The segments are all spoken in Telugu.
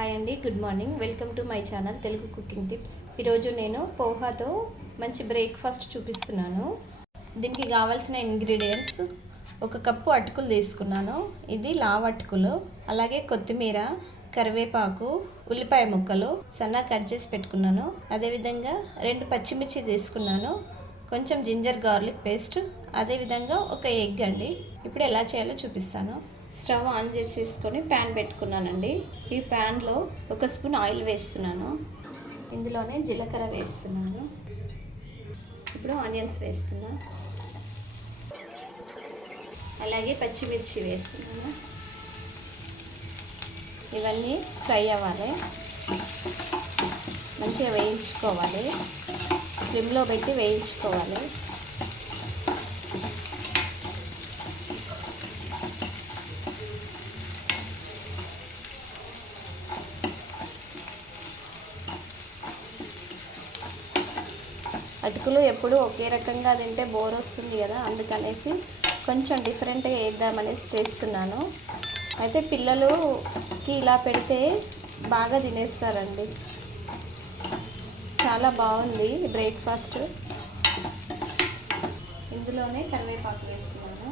హాయ్ అండి good morning. Welcome to my channel Telugu cooking tips. ఈరోజు నేను పోహాతో మంచి బ్రేక్ఫాస్ట్ చూపిస్తున్నాను. దీనికి కావాల్సిన ఇంగ్రీడియంట్స్ ఒక కప్పు అటుకులు తీసుకున్నాను. ఇది లావ్ అటుకులు అలాగే కొత్తిమీర కరివేపాకు ఉల్లిపాయ ముక్కలు సన్నా కట్ చేసి పెట్టుకున్నాను. అదేవిధంగా రెండు పచ్చిమిర్చి తీసుకున్నాను. కొంచెం జింజర్ గార్లిక్ పేస్ట్ అదేవిధంగా ఒక ఎగ్ అండి. ఇప్పుడు ఎలా చేయాలో చూపిస్తాను. స్టవ్ ఆన్ చేసేసుకొని ప్యాన్ పెట్టుకున్నానండి. ఈ ప్యాన్లో ఒక స్పూన్ ఆయిల్ వేస్తున్నాను. ఇందులోనే జీలకర్ర వేస్తున్నాను. ఇప్పుడు ఆనియన్స్ వేస్తున్నా. అలాగే పచ్చిమిర్చి వేస్తున్నాను. ఇవన్నీ ఫ్రై అవ్వాలి. మంచిగా వేయించుకోవాలి. స్లిమ్లో పెట్టి వేయించుకోవాలి. అటుకులు ఎప్పుడు ఒకే రకంగా తింటే బోర్ వస్తుంది కదా అందుకనేసి కొంచెం డిఫరెంట్గా వేద్దామనేసి చేస్తున్నాను. అయితే పిల్లలుకి ఇలా పెడితే బాగా తినేస్తారండి. చాలా బాగుంది బ్రేక్ఫాస్ట్ ఇందులోనే కరివేపాకు వేస్తున్నాను.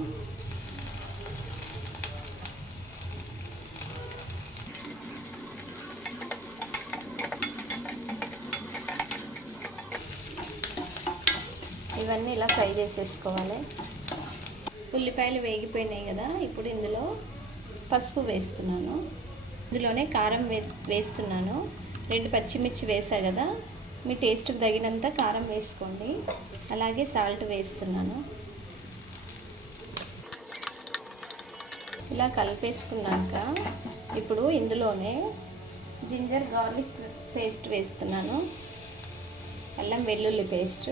ఇవన్నీ ఇలా ఫ్రై చేసేసుకోవాలి. ఉల్లిపాయలు వేగిపోయినాయి కదా ఇప్పుడు ఇందులో పసుపు వేస్తున్నాను. ఇందులోనే కారం వే వేస్తున్నాను. రెండు పచ్చిమిర్చి వేసా కదా మీ టేస్ట్కి తగినంత కారం వేసుకోండి. అలాగే సాల్ట్ వేస్తున్నాను. ఇలా కలిపేసుకున్నాక ఇప్పుడు ఇందులోనే జింజర్ గార్లిక్ పేస్ట్ వేస్తున్నాను. అల్లం వెల్లుల్లి పేస్ట్.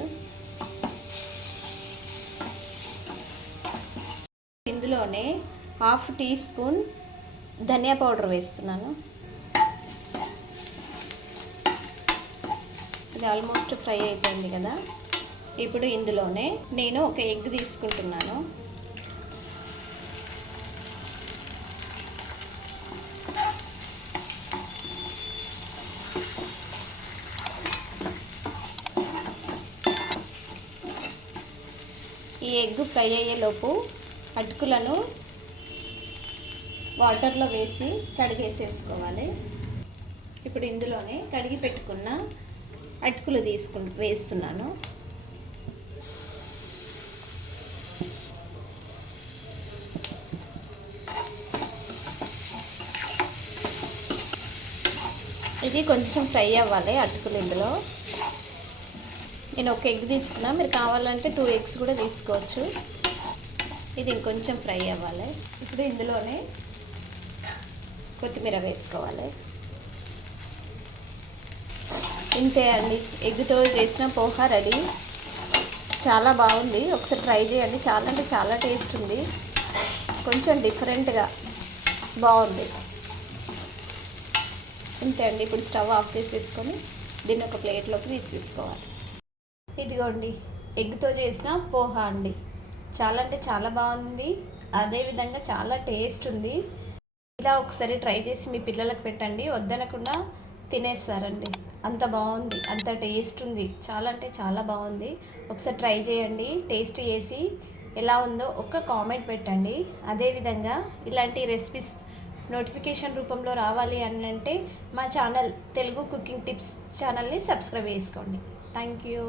అందులోనే హాఫ్ టీ స్పూన్ ధనియా పౌడర్ వేస్తున్నాను. ఇది ఆల్మోస్ట్ ఫ్రై అయిపోయింది కదా. ఇప్పుడు ఇందులోనే నేను ఒక ఎగ్ తీసుకుంటున్నాను. ఈ ఎగ్ ఫ్రై అయ్యేలోపు అటుకులను వాటర్లో వేసి కడిగేసేసుకోవాలి. ఇప్పుడు ఇందులోనే కడిగి పెట్టుకున్న అటుకులు తీసుకు వేస్తున్నాను. ఇది కొంచెం ఫ్రై అవ్వాలి అటుకులు ఇందులో. నేను ఒక ఎగ్ తీసుకున్నా. మీరు కావాలంటే టూ ఎగ్స్ కూడా తీసుకోవచ్చు. ఇది ఇంకొంచెం ఫ్రై అవ్వాలి. ఇప్పుడు ఇందులోనే కొత్తిమీర వేసుకోవాలి. ఇంతే అండి. ఎగ్తో చేసిన పోహా రెడీ. చాలా బాగుంది. ఒకసారి ట్రై చేయండి. చాలా అంటే చాలా టేస్ట్ ఉంది. కొంచెం డిఫరెంట్గా బాగుంది. ఇంతే అండి. ఇప్పుడు స్టవ్ ఆఫ్ చేసేసుకొని దీన్ని ఒక ప్లేట్లోకి తీసేసుకోవాలి. ఇదిగోండి. ఎగ్తో చేసిన పోహా అండి. చాలా అంటే చాలా బాగుంది. అదేవిధంగా చాలా టేస్ట్ ఉంది. ఇలా ఒకసారి ట్రై చేసి మీ పిల్లలకు పెట్టండి. వద్దనకుండా తినేస్తారండి. అంత బాగుంది. అంత టేస్ట్ ఉంది. చాలా అంటే చాలా బాగుంది. ఒకసారి ట్రై చేయండి. టేస్ట్ చేసి ఎలా ఉందో ఒక్క కామెంట్ పెట్టండి. అదేవిధంగా ఇలాంటి రెసిపీస్ నోటిఫికేషన్ రూపంలో రావాలి అని అంటే మా ఛానల్ తెలుగు కుకింగ్ టిప్స్ ఛానల్ని సబ్స్క్రైబ్ చేసుకోండి. Thank you